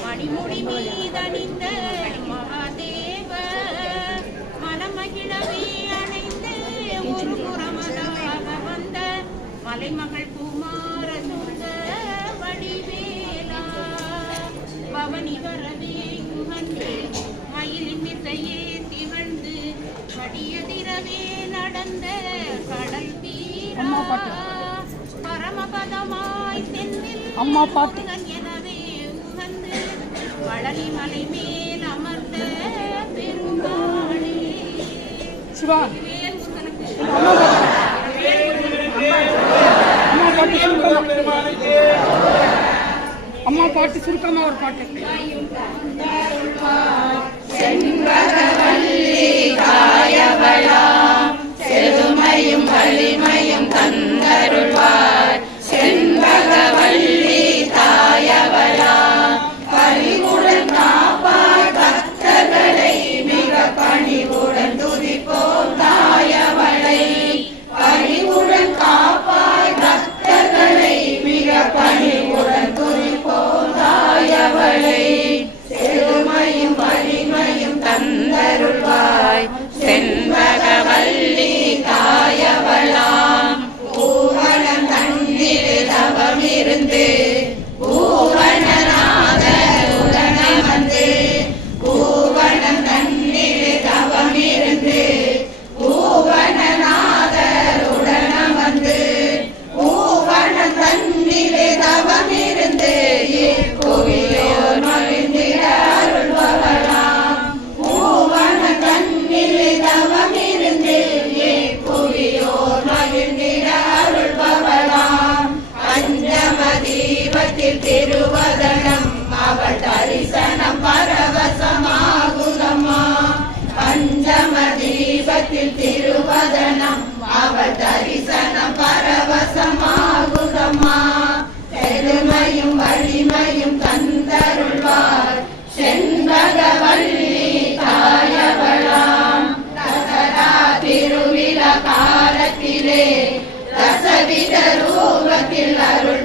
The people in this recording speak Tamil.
மணிமுடி மீதணிந்த மகாதேவ மனமகிழவே அணைந்து ஒரு புறமதாக வந்த மலைமகள் குமார சுந்த வடிவேலா பவனி வரவே குகந்து மயிலின் மிசையே திகழ்ந்து கடியதிரவே நடந்த கடல் தீரா பரமபதமாய் சென்றில் எனவே உகந்து வளரி மலை மேல் அமர்ந்த பெருமாளே சிவா அம்மா பாட்டு சுருக்கமா ஒரு பாட்டு செழுமையும் வலிமையும் தந்தருள்வார் செண்பகவல்லி தாயவளா பணிவுடன் காப்பாய் பக்தர்களை மிக பணிவுடன் துதிப்போம் தாயவளை பணிவுடன் காப்பாய் பக்தர்களை மிக பணிவுடன் துதிப்போம் தாயவளை செழுமையும் வலிமையும் தந்தருள்வாய் செண்பகவல்லி தாயவளாம் பூவனம் தன்னில் தவமிருந்து பூவனநாத உடனமந்து பூவனம் தன்னில் தவமிருந்து பூவனநாத உடனமந்து பூவனம் தன்னில் தவமிருந்து கோவிலோர் மகிழ்ந்திட அருள்பவளாம் பூவன தன்னில் தவமிருந்து கோவிலோர் மகிழ்ந்திட அருள்பவளாம் பஞ்சம தீபத்தில் திருவதனம் அவள் தரிசனம் பரவசமாகுதம்மா பஞ்சம தீபத்தில் திருவதனம் அவள் தரிசனம் பரவசமாகுதம்மா செழுமையும் வலிமையும் தந்தருள்வார் செண்பகவல்லி தாயவளாம் தசரா திருவிழா காலத்திலே ரசவித ரூபத்தில் அருள்